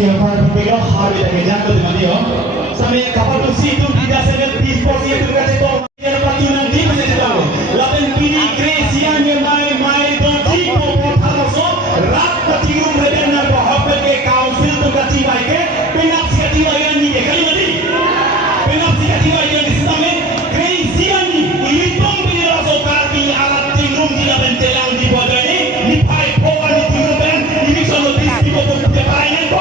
yang para dipegang hari dan jatuh dengan dia. Sampai kapal tu situ tidak sangat dispos itu kata tu yang patunan di mana tahu. Lain pilih Gresian yang mai donti ko pothaso rat katirum redena ko hope ke council tu kati baik ke penap kati baik ni ke kali mati. Penap kati baik ni sampai Gresian ni ilitong bila so kati alat tingrum di lain telang di bodoh ni ni pai power di tingrum ben ini solo diski ko tu parangan ko.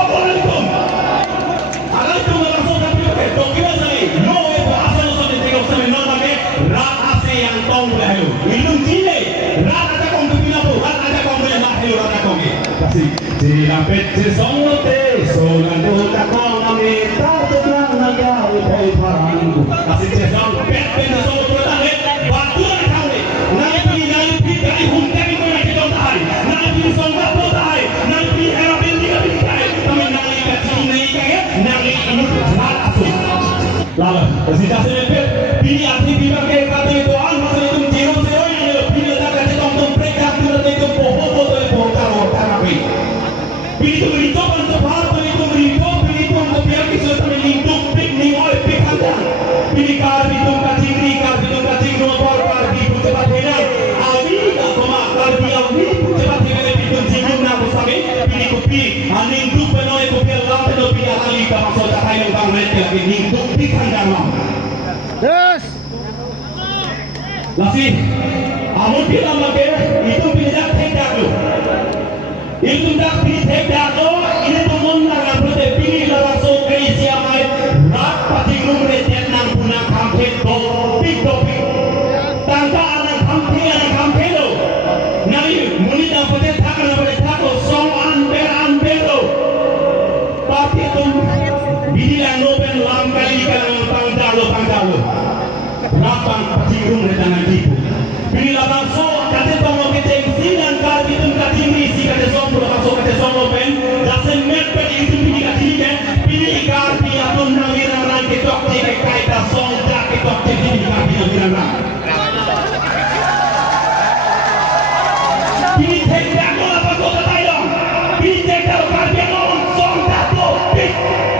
Dilapet sesongote, solan takon ame, tarjang naga ipoi parangku. Kasih sesong pet sesong bertane, batu nakale. Nali dari hunter itu nak kita tahu. Nali songgat tu tahu. Nali era beli kai. Tapi nali kacing naik kai, nali ini berat asal. Lalu, kasih dasar pet, pilih arti biar kai kata itu an masa itu jero jero yang pilih tak kata tong mereka tu itu popo tapi Pilih berito untuk hal, pilih untuk biar kita sampai lindung pik ni oleh pik anda. Pilih kar kacing nomor kar itu cepat hilang. Abi tak koma kar dia cepat hilang itu jingung nak sampai pilih kopi. Lindung penuh kopi Allah penuh pilih ahli kalau sudah kaya orang mereka lagi lindung pik anda mam. Yes. Lasih, amun bilang lagi itu pilih dah tidak tu. Itu dah pilih tidak tu. Ini tu mungkin berarti pilih langsung ke siamai. Rat pati rumah tenang guna kampet topik. Tangga anak kampet lo. Nari muni dapat takkan song amber lo. Tapi tu bila nopen lambai kalau tangga lo. Lapang pati rumah tenang tipu. Bila langsung kata tolong kita sinan kali itu kati misi kata sombong langsung kata sombong pen. Dasen mepet itu pilih kati kan. Pilih kati atau nawiran rang ketok tiga kaita sonda ketok tiga kati nawiran rang. Pilih tidak mau apa kau tahu. Pilih tidak kati mau sonda tu.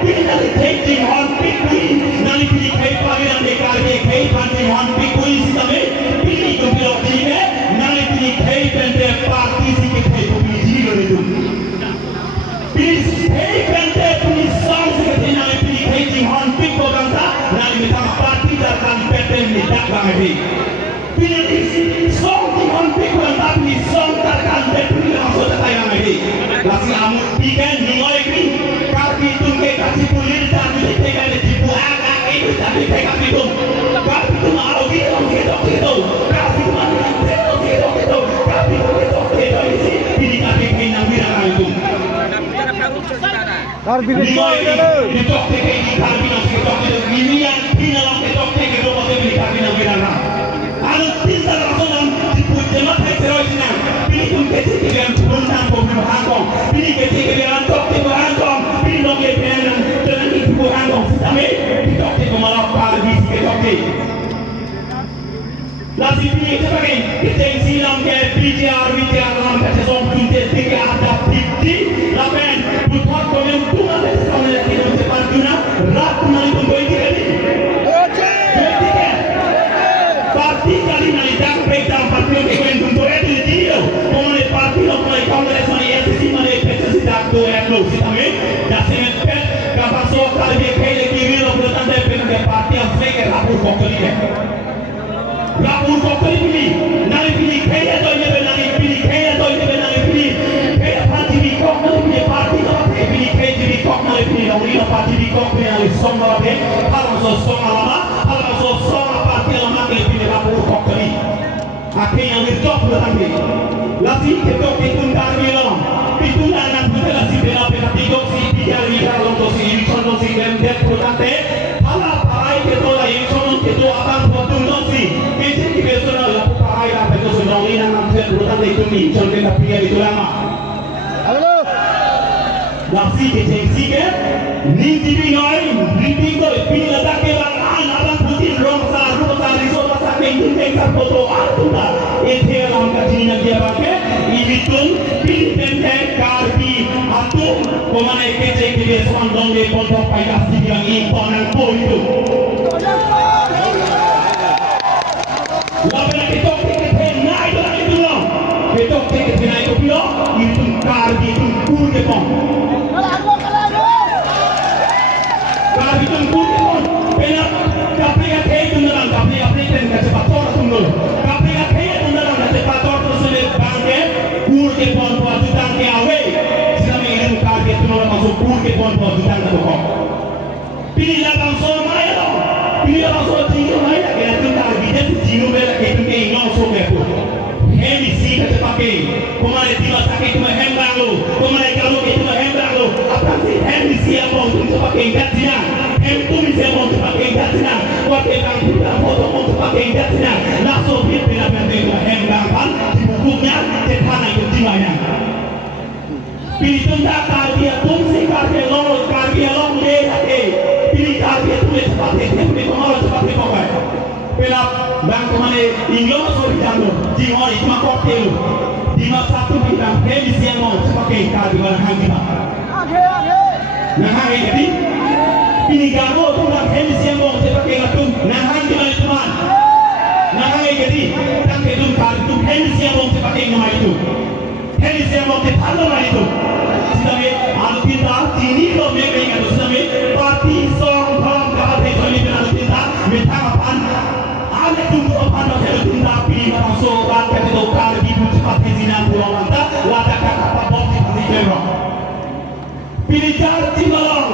Pilih nanti taking on pilih nanti pilih kai pagi nanti kai panti on pilih si tapi pilih tu pilih tiga nanti pilih kai pente parti si kai pilih tiga itu. Pilih kai pente pilih song si kai nanti pilih taking on pilih kau kata nanti kita parti datang pente ni tak bagi. Pilih song si on pilih kau kata pilih song datang pente pilih langsung datang lagi. Lasi amut tiga ni oleh pilih kaki tu kaki pilih dan pilih tiga ni tipu agak itu tapi tiga itu. Kaki tu malu kita gitu. Kaki tu malu gitu. Kaki tu gitu isi pilih kaki kena wirang itu. Kaki itu ketok tiga kaki ketok ini yang kena lang ketok tiga itu masih pilih kaki kena wirang. Alu tinta langsung tipu jemaat heterogener. Pilih tu ketika bundang problem hangkong. Pilih ketika dia tok tipu hangkong. Pilih dong dia pengen dengan tipu hangkong. Tapi ketok tipu malah pardi ketok tipu. Lasi pilih sebagai kita yang silam ke BJR dalam kesempatan kita tiga ada tikti. Lapen putar komen tuan sama yang kita cepat guna. Rat nali pun boleh kali. Parti kali nali dak breakdown parti yang komen untuk itu dia. Komen parti lo mulai kongres mana SC mana PSC dak tu lo sitame. Dah semen pet kapal so kali dia kaya kiri lo beratan dia pengen parti yang fake rapor kokoli dia. Rapor kokoli pilih. Nali pilih kaya tu dia nali pilih kaya tu dia nali pilih. Kaya parti di kok nali pilih parti tu pilih kaya di kok nali pilih. Lalu parti di kok nali song nali. Kalau so song lama, kalau so song parti lama nali pilih rapor kokoli. Akhirnya berjok beratan dia. Lasi ketok pitundar bilang. Pitundar nak betul lasi bela bela tiga si tiga liter untuk si contoh si demdet berante. Kalau parai ketok lagi contoh ketok akan potong dosi. Ini kita sudah parai lah betul sudah ini nak betul berante itu ni contoh kita pilih itu lama. Halo. Lasi ke jengsi ke, ni tibi ngoi, riting ko, pini lada ke bang abang putin rong sa, riso sa kengkung kengkar foto atuda. Ete alam kajini na dia bake, ilitung pini tenteng karbi atum, komana ke jengki besuan dongge kontok payah siang ikonan pun itu. Lapena kita naik tu naik tu long, kita naik tu pilo, itu karbi itu kur ke pom. Karbi itu kur ke pom, pena kapnya kaya tu dalam kapnya ten kaca pator tu dulu, kapnya kaya tu dalam kaca pator tu sulit bangke kur ke pom tu atutang ke awe, selama ini karbi itu malah masuk kur ke pom tu atutang ke pom. Pilih lapang soal mana dong? Pilih lapang soal tinggi mana? Kena tu karbi dia tu jino bela itu ke ingat soal itu. Hemi sih kata pakai, kemana tiba sakit cuma hem bangu, kemana kalau itu hem bangu, apa sih hemi sih yang mau tu pakai ingat sih hem tu mesti mau tu pakai ingat sih pakai bang kita foto mau tu pakai ingat sih langsung dia bila itu hem bangpan di bukunya cepat itu jiwanya. Pilih tentang karya tungsi karya long deh lagi, pilih karya tu cepat dia pilih pengaruh cepat dia pakai. Pela bang kemana Inggeris sorry jangan di mana cuma koktel di mana satu bidang hemi siang mau pakai kali mana hangi pak nah hangi jadi ini gago tu nak hemi siang mau pakai latung nah hangi mana teman nah hangi jadi tak kedung kali tu hemi siang mau pakai nama itu hemi siang mau pakai nama itu sedangkan alpinta ini lo mereka ingat sedangkan parti song dalam kata ini alpinta minta apa ada tunggu apa nak saya tindak pilih masuk rakyat itu kalau ibu cepat izin pulang mantap lada kata apa bom di jero pilih janji melong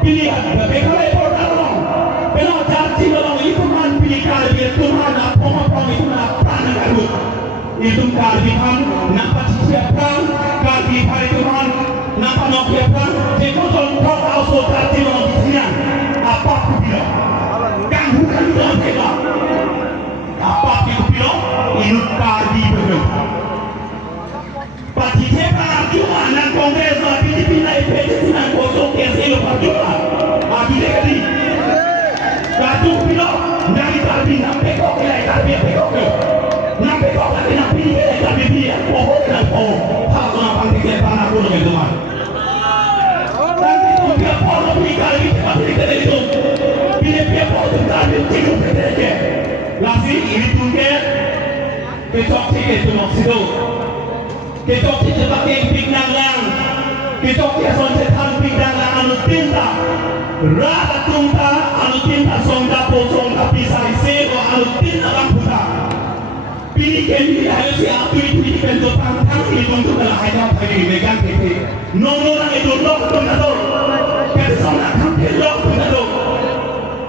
pilih bekal ekor melong benar janji melong itu kan pilih kalau dia Tuhan apa itu nak tanah garut itu kalau nampak siapkan kalau hari Tuhan nampak nak siapkan jika contoh asal janji melong di sini apa aku bilang bukan dalam kita apa itu bilang ini karbi betul pasti siapa cuma nan kongres tapi di pindah itu nan kosong yang selalu berjumpa lagi lagi katu bilang dari karbi nampak kok kelai karbi nampak kok lagi nampak ini karbi dia pohon dan pohon hal tu nampak di depan aku dengan teman nanti tu dia pohon di karbi cepat kita itu dia potong tadi tiga pekerja. Lasi ini tunggu kecok itu maksido. Kecok itu pakai pinggang lang. Kecok dia sonset hal pinggang lang anu tinta. Rata tungta anu tinta sonda posonda pisai sego anu tinta lamputa. Pilih kini harus siapa itu bentuk pantang itu untuk dalam ayam tadi megang kete. Nono itu lok tunggu. Kesana kampil lok tunggu.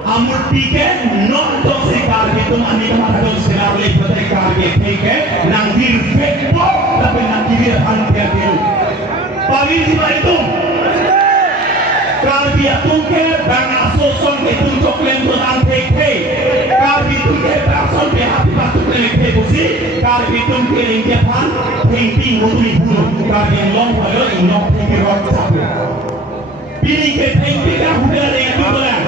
Amur tiket non toksicar itu mani kemana dong sekarang lebih toksicar tiket nangdir beto tapi nangdir hantar dia pagi siapa itu kalau dia tungke bang asoson itu coklat tuan tiket kalau itu ke person dia hati batu tiket busi kalau itu tungke yang depan tinggi mulut bulu kalau yang long pada long tinggi rot satu pilih ke tinggi kan hubungan dengan tujuan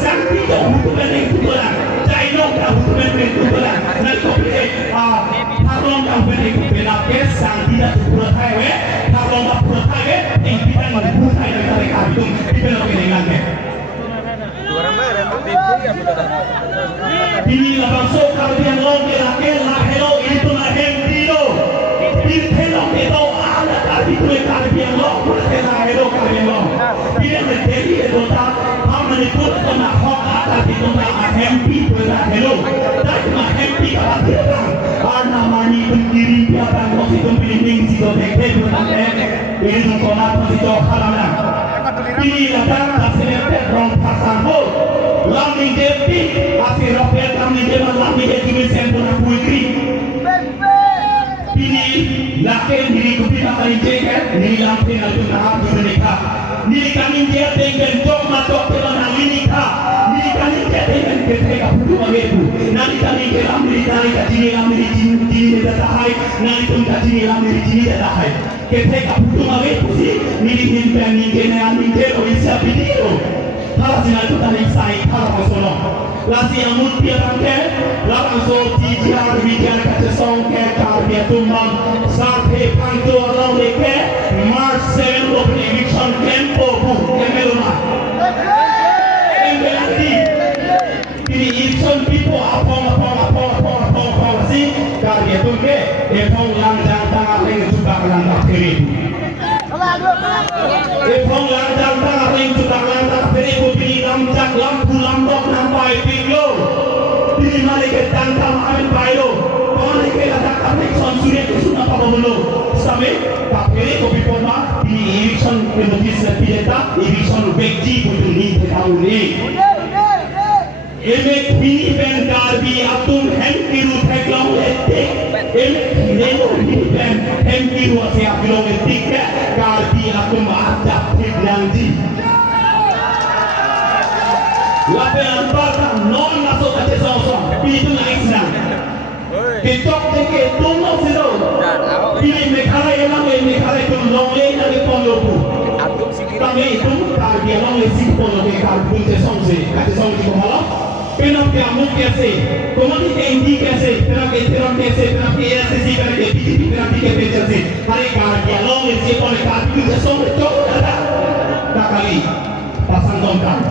sakti itu hubungan dengan tujuan cairong kan hubungan dengan tujuan nanti kau pilih harong kan hubungan dengan tujuan ke sakti tidak pura thai harong tak pura thai yang kita nggak pura thai dari mereka itu kita nak dengan ke pilih lapang sok kalau dia long dia laki lahelo itu lahel tilo pilih helong itu ada tapi tu kalau dia long pura lahelo kalau dia long pilih menjadi itu tak menurut kena hok tapi itu tak happy pada hello tak cuma happy kalau dia karena mani berdiri dia akan masih kembali sido dek ini tu konak masih jauh kalah pilih datang hasilnya rong pasango laming depi hasil roket laming dia laming dia cuma sempurna putri pilih lakin diri kupita kali jekan ini laming itu nak menikah ni kami dia dengan jom matok dengan ini kah ni kami dia dengan ketika putu magetu nani tani ke lamri tani ka jini lamri jini datahai nani tun ka jini lamri jini datahai ketika putu magetu si nili himpen ningene amin tero isya video hala sina tu tani sai hala masono lasi amut pia tangke lapang so tijar bijar kaca song ke karbia tumbang sarpe panto alau leke March 7 open eviction campo bu kemeluma emelati ini eviction people apong si karbia tungke epong lanjang tangan leng subak lantak kiri epong lanjang tangan leng subak lantak kiri bu bini lamjak lampu lambok nampai pinglo bini malike tangkam amin bailo Orang yang ada kami konsumen itu apa bolu sampai kapiri kopi poma ini eviction notice pileta eviction veggie butuh ni tahu ni emek bini ben garbi atum hemkiru theklam etik emek neno bini ben hemkiru asia bilong etik garbi atum ajak theklanji lape antar non masuk ke sosok itu naik senang Ketok teke tono siro. Ini mekala emang mekala itu longe nake pondokku. Kami itu karbia longe sih pondok ke karbun tesongse. Kate songse komalah. Penam ke amuk kese. Komati ke indi kese. Penam ke teram kese. Penam ke SSC. Penam ke PTP. Penam ke PCC. Hari karbia longe sih pondok karbun tesongse. Cok ada. Tak kali. Pasang tongkang.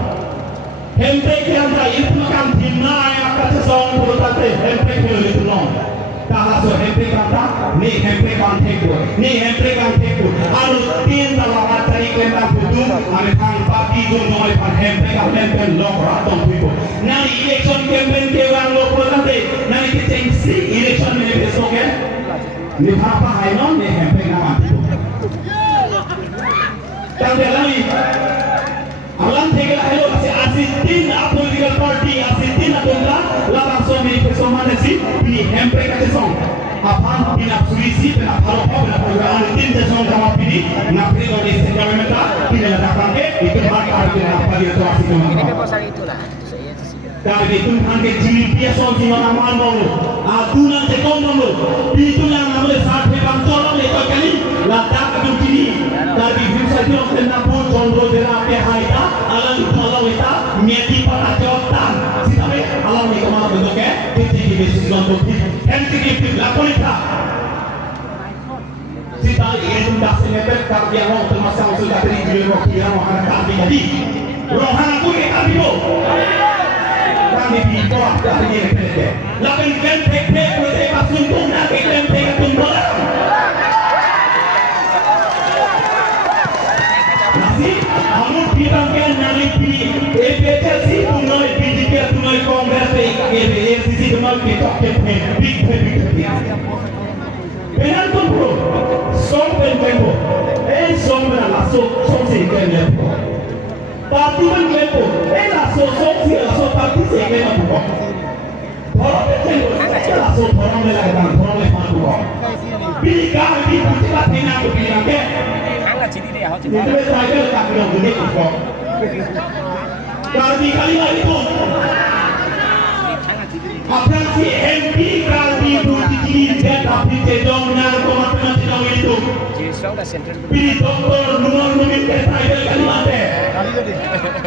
Hempek yang tak itu makan dimana yang kata song puluh hempek itu long. Kalau so hempek kata ni hempek kan tekul, ni hempek kan tekul. Alu tin dalam cari kelihatan putu, ane pang pati tu nolai pan hempek long ratong puipo. Nani election campaign kewan lo puluh nani kita si election manifesto ke? Ni apa hai non ni hempek nama puipo. Tanda lagi. Alam tegel ayo kasi asitin political party asitin atonda larang so mi persomane si ini hempre kate song apan bina polisi bina paropa bina program tin de song kama pidi na prido de government tidak ada pangke itu hak arti apa dia tu asik mana dari itu pangke jili dia song di mana mana adunan tekon dulu itu yang namanya sampai bangtoran itu kali latak itu jili dari bisa dia kena pun condro dera pe haita alam itu miati para jotan sitabe alam ni kemana bentuknya ini basis untuk NTT lapolita sita itu dah senepet kerja orang termasuk sudah dari biro kira orang kami jadi rohana ku ke kami bo kami di bawah dari NTT lapan NTT boleh masuk tunggu ke NTT tunggu Amut bilang kan nari pi, EPC tunai PDP tunai Kongres ACC tunai ketok big. Benar pun bro, song tempo, song berlaku song sehingga parti pun tempo, langsung song sih langsung parti sehingga tempo. Orang tempo, langsung orang melakukan orang lepas pilih kami tiba-tiba tenang bilang ke. Itu saya tak bilang gede kok. Kali lagi tu. Apa sih MP kali itu jadi tapi cedong nak komat cedong itu. Pilih doktor nomor kita saya kali ada.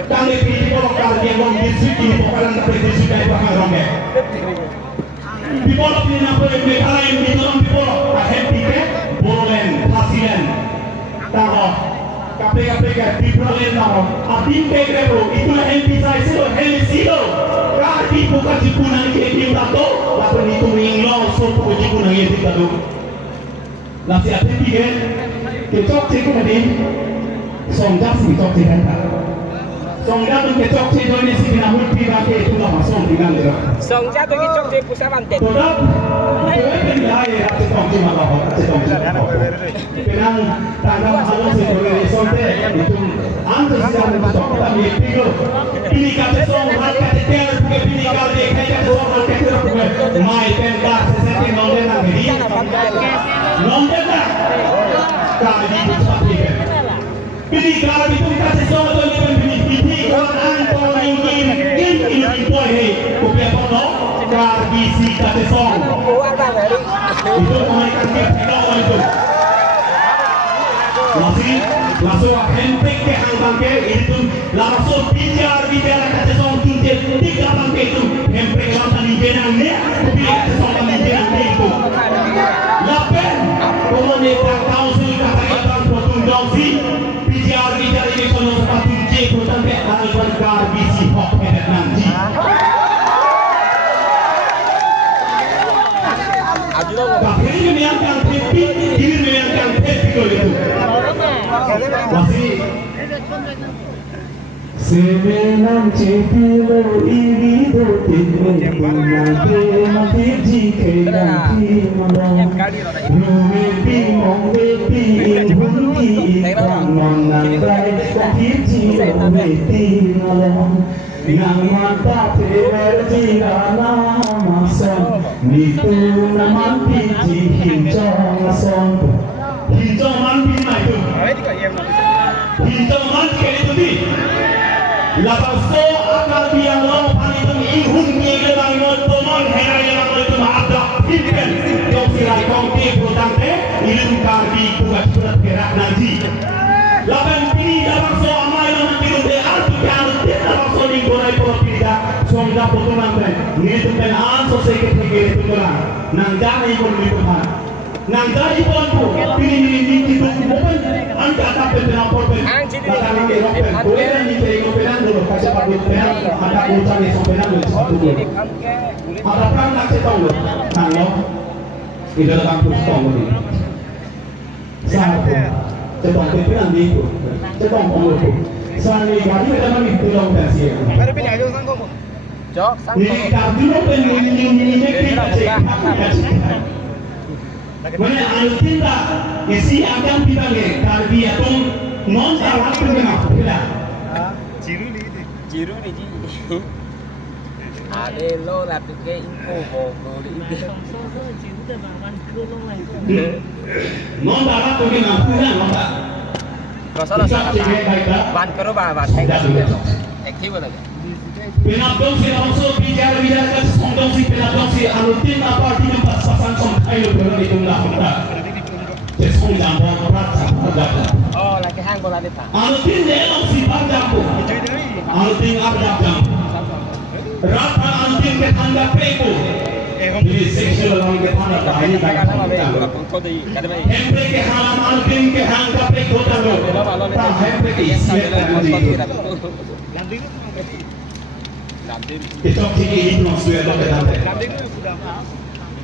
Kali pilih kalau dia orang disitu ini bukan tapi disitu dari bahkan orang. Di bawah pilih apa yang mereka yang di dalam di bawah. MP ke Bolen, Hasilan. Tahu, KPK diperoleh tahu. Atin PKB itulah MP saya silo, silo. Kaki bukan jipunan yang diutato, lapan itu mengingat sopo jipunan yang diutato. Nasi atin tiga, kecok cikgu tadi, songjak sih kecok cikgu. Songjak tu kecok cikgu ini sih kena multi bagi itu lah masuk dengan dia. Songjak tu kecok cikgu pusaran teh. Todak, itu penilai rata songjak malah rata songjak. Kenang tanggal halus itu sonte itu antus yang itu kami tiga. Ini kata song hal kata ter bukan ini kali kata song hal kata ter bukan. Mai pentas sesi nonton lagi. Nonton tak? Kami di pusat ini. Pilih kalau itu kata song tu ini pilih orang anton ini boy. Karbisi Katesong. Buat apa hari? Itu memainkan game final itu. Langsung hempek ke hang bangke itu langsung bicara Katesong tunjuk 3 bangke itu hempek langsung di jenangnya tapi Katesong di jenangnya itu. Lapen komunitas kaunsel kakaitan potong dongsi bicara ini kono sepatu J potong ke alban Karbisi hok hedat nanti. Ini menyangkang pipi, ini menyangkang pipi itu. Masih. Sebenam cipilo ini dotin mengenai mati jika nanti malam. Rumpi mongpi inhundi ikan mengenai sakit jiwa mati malam. Yang mata terjirana mason nitu naman piji hijau mason hijau man piji itu hijau man kali itu di lapan so akal biang long pan itu inhun niaga bangun tomon herai yang itu ada hidupkan yang sirai kongki protante ilmu karbi buat surat gerak nanti lapan pini lapan so amai yang biru de artu kan lapan so ni borai propida songa potongan ben ni tu ben an so se ke itu orang nang jana ikon ni tuhan nang jana ikon tu pini ni itu momen anda tak ben rapor ben kata ni ropen boleh ni ke ikon ben dulu kasi padu ben ada urusan ni so ben dulu satu dulu ada kan nak cetong dulu nang lo itu dalam kursus ni satu cetong ben ni itu cetong dulu Sani gadi dalam itu dong kasih. Ada pindah aja sang kamu. Jok, sang Ni gadi lo pen ni kita cek. Mana altinda isi akan kita le karbi atau non salah pun nak kita. Jiru ni ji. Ada lo lah pakai info bogo ini. Non salah pun nak kita non tak. Kalau salah ban karo ban aktif lagi. Penabdong si langsung bicara ke songdong si penabdong si alutin apa di tempat pasan song ayo berani tunggu kita. Song jambon berat sangat. Oh, lagi hang bola ni tak. Alutin elok si bangjamu. Alutin abjam. Rata alutin ke tangga peko. Jadi seksual orang ke tangga ini Kata nama baik, kau tu kata baik. Hempe ke halam alutin ke tangga peko tahu. Tak hempe ke isi. Itu kini itu maksudnya apa kata?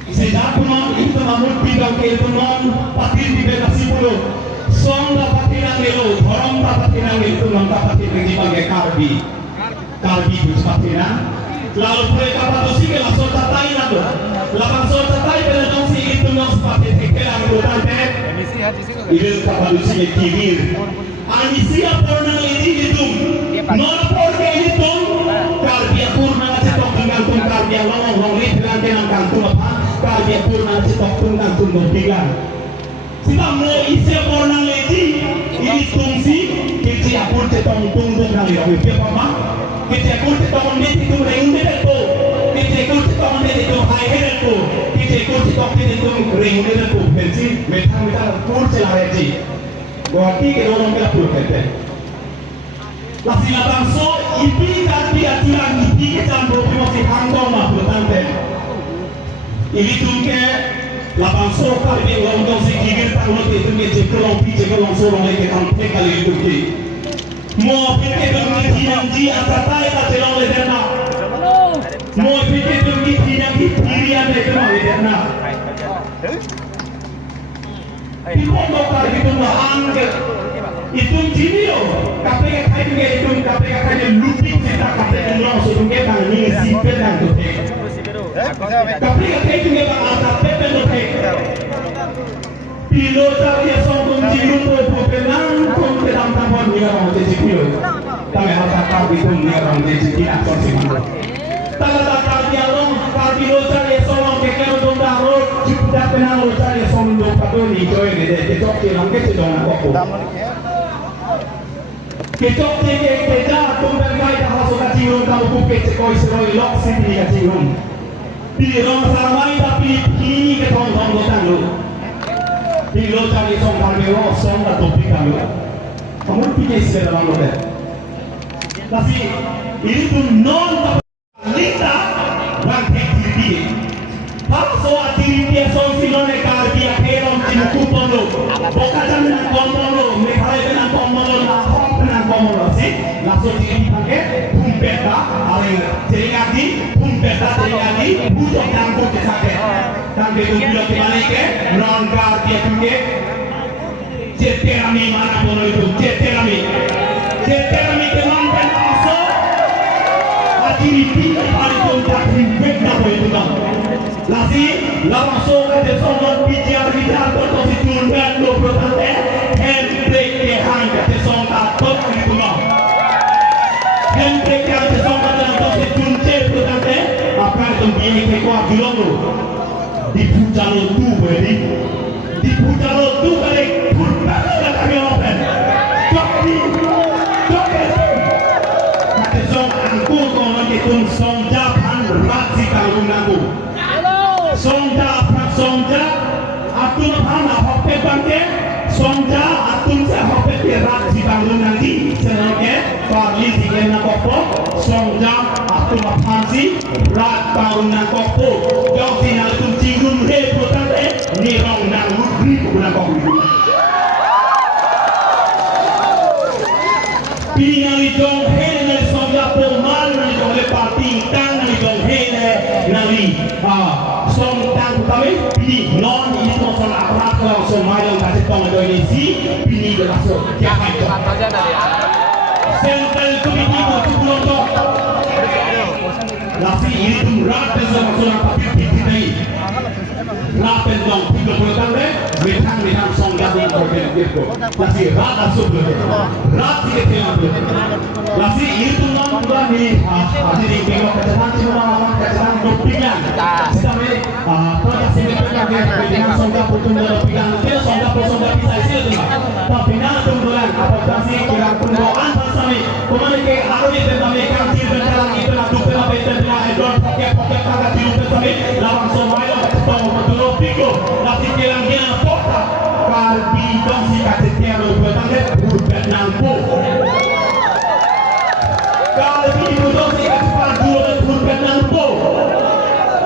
Sejak punon itu namun bidang ke itu non patir di bekasi pulo. Song dapat tinang elo, orang dapat tinang itu non dapat tinang dipakai karbi. Karbi itu patirang. Lalu mereka patusi ke langsung tatai nado. Langsung tatai pada dongsi itu non seperti tekelang bukan teh. Itu patusi ke kibir. Anisia pernah ini itu. Non pernah itu. Karbi purna cetok gantung karbi long ni dengan kenang gantung apa? Karbi purna cetok gantung dokigan. Sila mo isi purna lagi ini tungsi kita apur cetok tunggung nang yo ke pama. Kita apur cetok ni itu reung de ko. Kita apur cetok ni itu hai he ko. Kita apur cetok ni itu reung de ko. Pensi metang pur celare ji. Guati ke orang ke pur kete. Lasila bangso ibi karbi aturan ibi ke campur masih hangkong mah bertante. Ini tungke la bangso karbi longdong si gigir tangut itu ke jekelong sorong lagi kampung kali itu ki. Mau pikir dengan hilang ji atatai tak celong lederna. Mau pikir dengan hilang hirian lederna lederna. Pipon karbi itu mah angker. Itu video KPK kayak itu KPK kayak lupin kita KPK langsung ke tani sipet dan tuh KPK kayak itu nggak ada pepen tuh pilot dia songkong jiru tuh penang tuh dalam tampon dia orang jadi pilot tapi harta itu dia orang jadi kita sih tak dia long pilot dia songkong ke kalau tuh taruh ciputat penang lo cari songkong patut nih coy deh kita bilang ke sedang aku Ketok tege keja tumben kai dah masuk ke cium kamu bukit cekoi seroi lok sini ke cium. pilih orang salamai tapi ini ke tong-tong gotang lo. Pilih lo cari song karmelo song dan topik kamu. Kamu pilih segala dalam lo deh. Tapi ini tuh non lita rantai diri. Paso atiri dia song silone karbi akhirnya cincin polo. Bokajan dengan kompolo, mereka dengan kompolo, lahop dengan kompolo sih. Langsung diri pakai pumpeta, aling ceringati, pumpeta ceringati, bujuk campur kesake. Dan begitu bilang gimana ke non karbi juga. Ceterami mana pun itu, ceterami ke mantan paso. Atiri dia paling kontak pumpeta pun itu kan. Lasi, langsung ke desongan bijar kalau si turun lo bertante, handbrake ke hang ke desong takut itu mah. Handbrake ke desong kalau si turun bertante, apa itu biaya ke kuat bilang lo. Di puncak lo tu berarti, di puncak lo tu balik puncak lo kami open. Tapi, kata song angku kalau itu song Japan rasi kalau ngaku. Songja atun hana hope bangke songja atun se hope tirak si bangun nanti senenge parli sigena kopo songja atun hansi rat tahun na kopo jauh sina atun cinggun he protante ni rong nang rugri kuna kopo pingali jong he na songja pomal na jong le parti tang na jong he nali song tang kami pilih non itu masalah apa langsung main kasih tong Indonesia pilih langsung jangan aja dari Central Committee itu belum tahu lasi itu rat sama soal tapi ini rat dong tiga puluh tahun metang song jadi gitu lasi rat asuk rat kita lasi itu non berani jadi kalau kejalan cuma kejalan berpindah sampai pada sebenarnya dengan sonda putun berpindah dia sonda bisa itu tapi nak tungguan apa sih kira pendoaan sampai kemana ke aku di tempat mereka berjalan itu nak tunggu apa itu dia edor pakai kagak di rumah sampai lawan somai tahu betul pico lasi kilang dia pota kalbi dong si kasih tiaro bertanda bukan nampu kalbi itu dong si kasih padu bukan nampu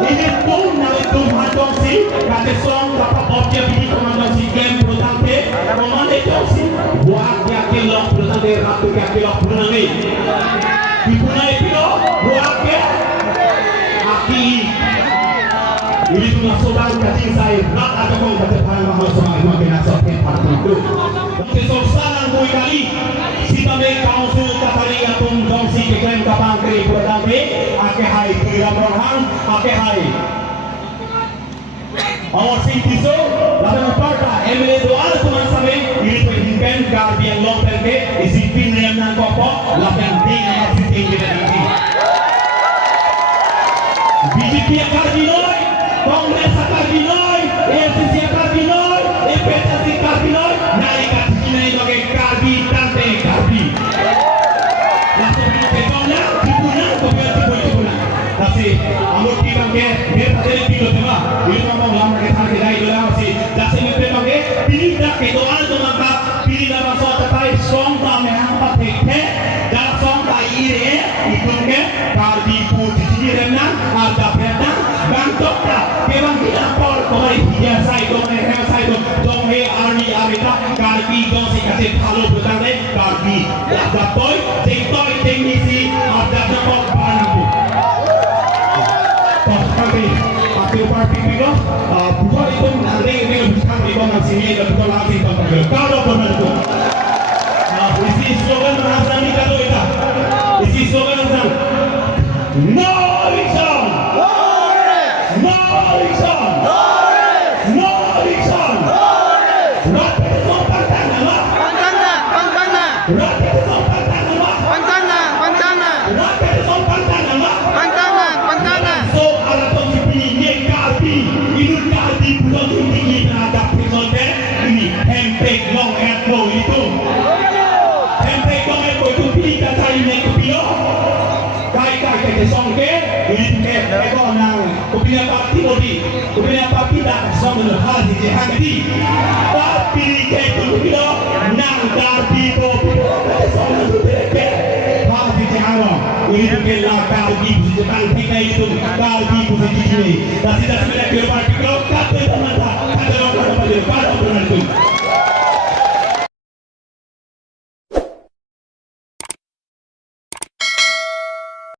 ini pun nanti tuh macam si kata song dapat objek ini komando si game bertanda komando itu si buat dia kilo bertanda ratu dia kilo berani dipunai kilo buat dia aki ini tuh saudara kacing saya rat atau kau berdepan mahal sama lima binasa tempat itu besok saran boy kali si tamai kausul katali atau dongsi keklaim kapang kiri bertanda ake hai kira berhang ake hai awak sing tiso lalu parta MLA doa teman sampai ini tuh himpen garbian lokal ke isi pin yang nang kopo lapan ding masih tinggi nanti BJP akan dinoi Kongres akan dinoi AFC akan dinoi EPTC akan dinoi naik ke sini sebagai karbi tante karbi langsung petongnya dipunang kemudian tapi amur kita ke biar ada di tema ini ngomong lama kita tidak itu lah sih dasar ini petongnya pilih dah ke doa itu maka pilih dalam suatu kali song tameh hampa teke dalam song tai ire itu ke karbi putih di renang ada petang bantok dah kebang kita pol kembali dia saya dong he army arita karbi dong si kasih halo bertanda karbi ada toy teknisi ada dapat bantu Parti Pigo, bukan itu nanti ini bukan di bawah sini dan bukan lagi tempat kalau benar isi slogan merasa ni kalau kita isi slogan merasa no election no election no election rakyat sopan tanah rakyat sopan tanah rakyat sopan tanah so ala tu ini karbi bukan tinggi terhadap presiden ini hempek long elbow itu hempek long elbow itu pilih kata ini ke pilih kai ke songke ini ke ekor nang punya partido di, punya partida sama dengan hal di hang di, tapi ke itu nang partido sama dengan hal di hang ini bukan lakar di bukan kita itu kal di posisi ini, tapi tidak sebenarnya partido kata teman-teman kata orang pada